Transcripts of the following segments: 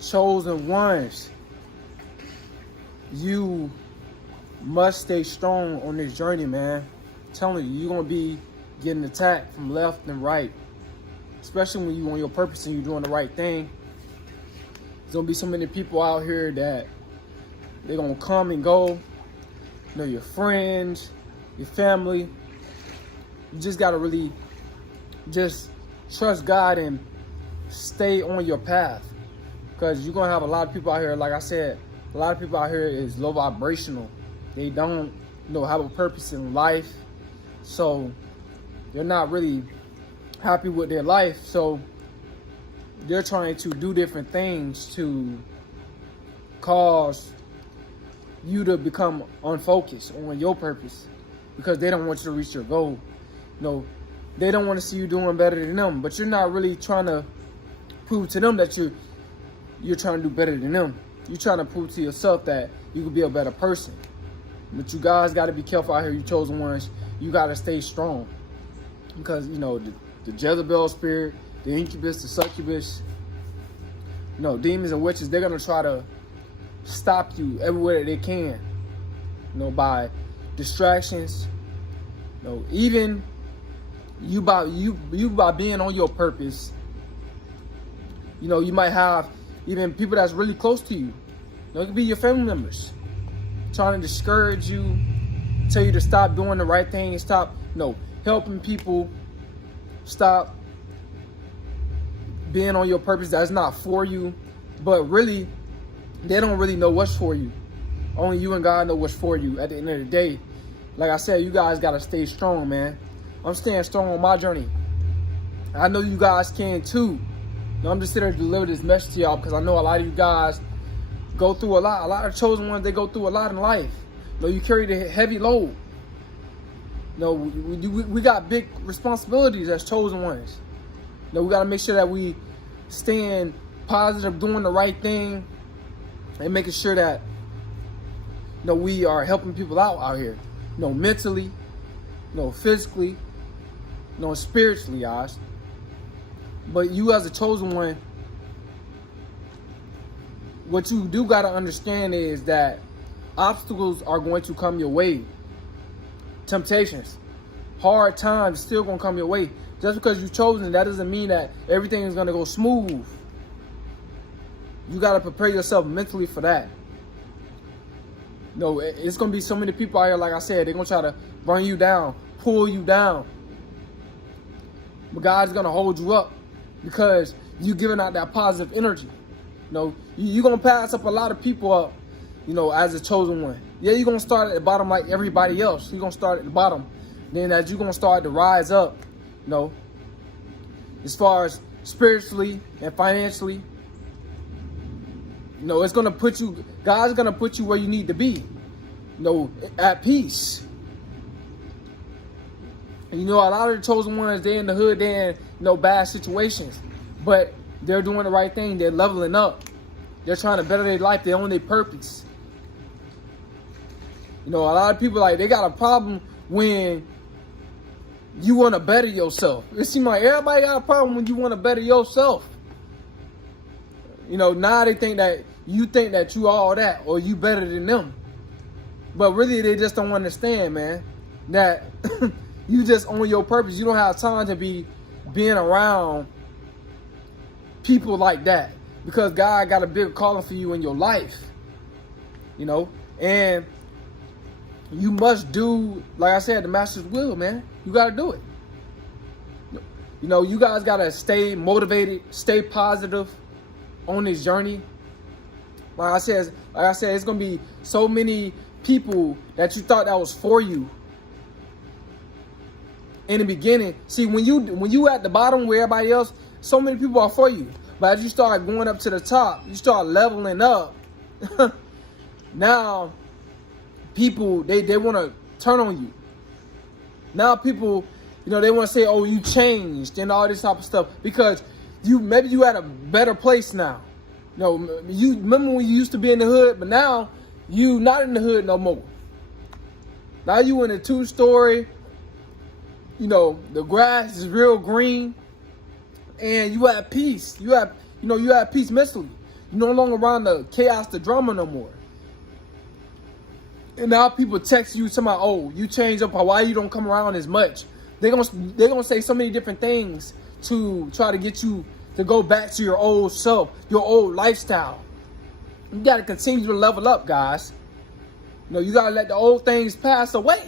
chosen ones, you must stay strong on this journey, man. I'm telling you, you're going to be getting attacked from left and right, especially when you're on your purpose and you're doing the right thing. There's going to be so many people out here that they're going to come and go. You know, your friends, your family. You just got to really just trust God and stay on your path. Because you're going to have a lot of people out here, like I said, a lot of people out here is low vibrational. They don't, have a purpose in life. So they're not really happy with their life. So they're trying to do different things to cause you to become unfocused on your purpose, because they don't want you to reach your goal. They don't want to see you doing better than them, but you're not really trying to prove to them that you're trying to do better than them. You're trying to prove to yourself that you can be a better person. But you guys got to be careful out here, you chosen ones. You got to stay strong, because the Jezebel spirit, the incubus, the succubus, demons and witches, they're gonna try to stop you everywhere that they can, by distractions. Even you by being on your purpose. You might have even people that's really close to you. It could be your family members trying to discourage you, tell you to stop doing the right thing and stop, helping people, stop being on your purpose that's not for you. But really, they don't really know what's for you. Only you and God know what's for you at the end of the day. Like I said, you guys got to stay strong, man. I'm staying strong on my journey. I know you guys can too. I'm just sitting here to deliver this message to y'all, because I know a lot of you guys go through a lot. A lot of chosen ones, they go through a lot in life. You carry the heavy load. We got big responsibilities as chosen ones. We got to make sure that we staying positive, doing the right thing, and making sure that we are helping people out here. Mentally, physically, spiritually, guys. But you as a chosen one, what you do got to understand is that obstacles are going to come your way. Temptations, hard times still going to come your way. Just because you're chosen, that doesn't mean that everything is going to go smooth. You got to prepare yourself mentally for that. It's going to be so many people out here, like I said, they're going to try to bring you down, pull you down. But God's going to hold you up, because you're giving out that positive energy. You're going to pass up a lot of people up, as a chosen one. Yeah, you're going to start at the bottom like everybody else. You're going to start at the bottom. Then as you're going to start to rise up, as far as spiritually and financially, it's going to put you, God's going to put you where you need to be, at peace. And a lot of the chosen ones, they in the hood, they in bad situations, but they're doing the right thing. They're leveling up. They're trying to better their life. They're on their purpose. A lot of people, they got a problem when you want to better yourself. It seems like everybody got a problem when you want to better yourself. Now they think that you all that, or you better than them. But really, they just don't understand, man, that you just on your purpose. You don't have time to be being around people like that, because God got a big calling for you in your life, and you must do, like I said, the master's will, man. You got to do it. You guys got to stay motivated, stay positive on this journey. Like I said, it's going to be so many people that you thought that was for you in the beginning. See, when you at the bottom where everybody else, so many people are for you. But as you start going up to the top, you start leveling up. Now, people, they want to turn on you. Now people, they want to say, oh, you changed and all this type of stuff, because maybe you at a better place now. You remember when you used to be in the hood, but now you not in the hood no more. Now you in a 2-story, the grass is real green, and you at peace. You at peace mentally. You're no longer around the chaos, the drama no more. And now people text you talking about, oh, you changed up, why you don't come around as much. They're gonna say so many different things to try to get you to go back to your old self, your old lifestyle. You gotta continue to level up, guys. You know, you gotta let the old things pass away.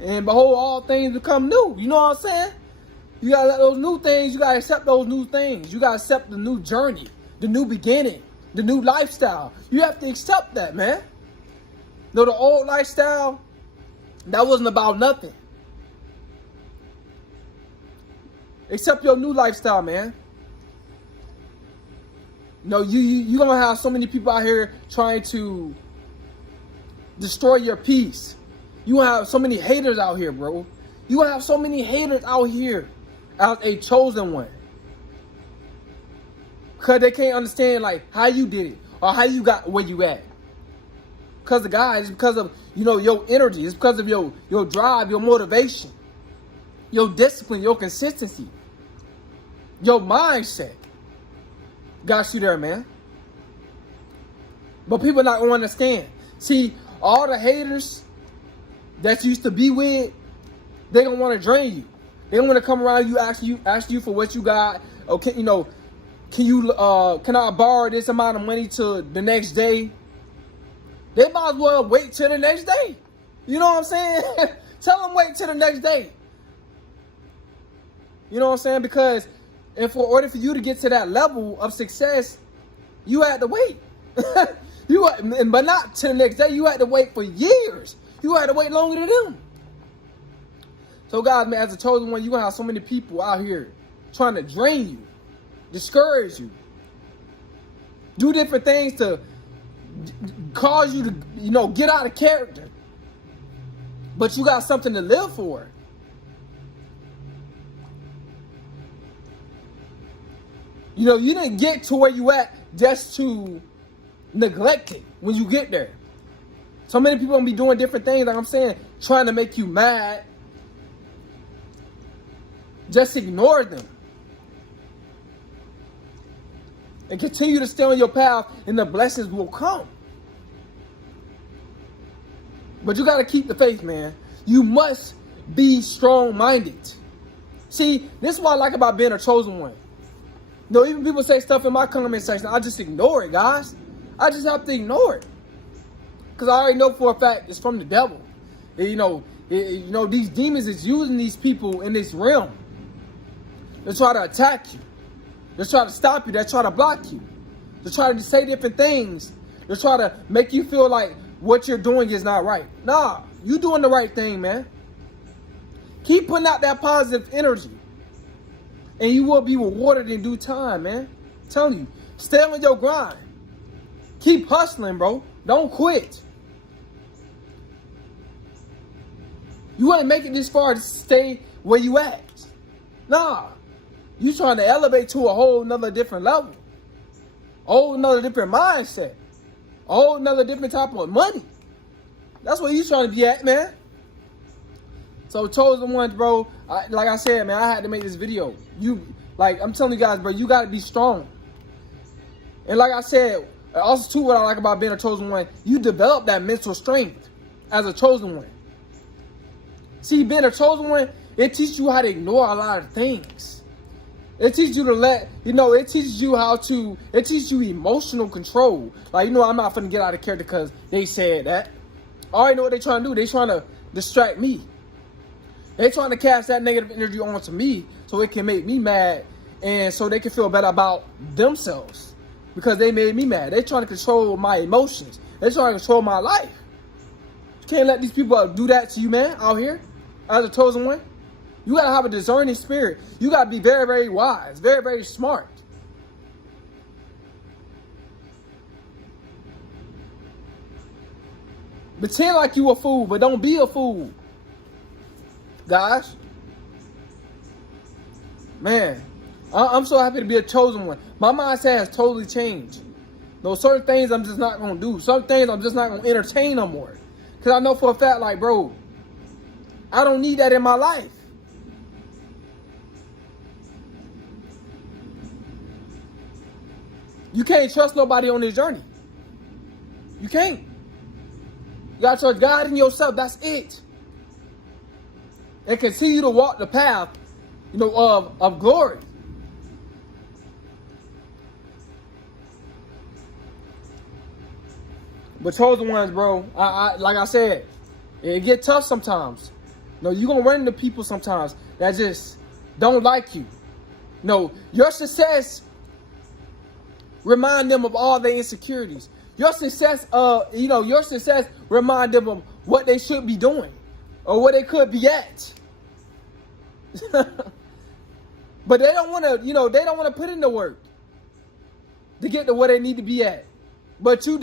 And behold, all things become new. You know what I'm saying? You gotta let those new things, you gotta accept those new things. You gotta accept the new journey, the new beginning, the new lifestyle. You have to accept that, man. No, the old lifestyle, that wasn't about nothing. Accept your new lifestyle, man. No, you're gonna have so many people out here trying to destroy your peace. You gonna have so many haters out here, bro. You gonna have so many haters out here as a chosen one. Because they can't understand like how you did it or how you got where you at. Because of God, it's because of, you know, your energy. It's because of your drive, your motivation, your discipline, your consistency, your mindset. Got you there, man. But people not gonna understand. See, all the haters that you used to be with, they gonna want to drain you. They want to come around you, ask you for what you got. Okay, you know, can I borrow this amount of money to the next day? They might as well wait till the next day. You know what I'm saying? Tell them wait till the next day. You know what I'm saying? Because in order for you to get to that level of success, you had to wait. But not to the next day. You had to wait for years. You had to wait longer than them. So guys, man, as a chosen one, you're going to have so many people out here trying to drain you, discourage you, do different things to cause you to, you know, get out of character. But you got something to live for. You know, you didn't get to where you at just to neglect it when you get there. So many people gonna be doing different things, like I'm saying, trying to make you mad. Just ignore them. And continue to stay on your path, and the blessings will come. But you got to keep the faith, man. You must be strong-minded. See, this is what I like about being a chosen one. You know, even people say stuff in my comment section, I just ignore it, guys. I just have to ignore it. Because I already know for a fact it's from the devil. And, you know, these demons is using these people in this realm. They try to attack you. They try to stop you. They try to block you. They try to say different things. They try to make you feel like what you're doing is not right. Nah, you doing the right thing, man. Keep putting out that positive energy. And you will be rewarded in due time, man. I'm telling you, stay on your grind. Keep hustling, bro. Don't quit. You want to make it this far to stay where you at. Nah. You trying to elevate to a whole nother different level. A whole nother different mindset. A whole nother different type of money. That's what you trying to be at, man. So chosen ones, bro. Like I said, man, I had to make this video. I'm telling you guys, bro, you got to be strong. And like I said, also too, what I like about being a chosen one, you develop that mental strength as a chosen one. See, being a chosen one, it teaches you how to ignore a lot of things. It teaches you to it teaches you emotional control. Like, I'm not finna get out of character because they said that. I already know what they're trying to do. They're trying to distract me. They're trying to cast that negative energy onto me so it can make me mad and so they can feel better about themselves because they made me mad. They're trying to control my emotions. They're trying to control my life. You can't let these people do that to you, man, out here as a chosen one. You got to have a discerning spirit. You got to be very, very wise, very, very smart. Pretend like you a fool, but don't be a fool. Guys. Man, I'm so happy to be a chosen one. My mindset has totally changed. Those certain things I'm just not going to do. Some things I'm just not going to entertain no more. Because I know for a fact, like, bro, I don't need that in my life. You can't trust nobody on this journey. You can't. You gotta trust God and yourself. That's it. And continue to walk the path, of glory. But chosen ones, bro, I like I said, it get tough sometimes. You're gonna run into people sometimes that just don't like you. Your success remind them of all their insecurities. Your success, remind them of what they should be doing or where they could be at. But they don't want to, they don't want to put in the work to get to where they need to be at. But you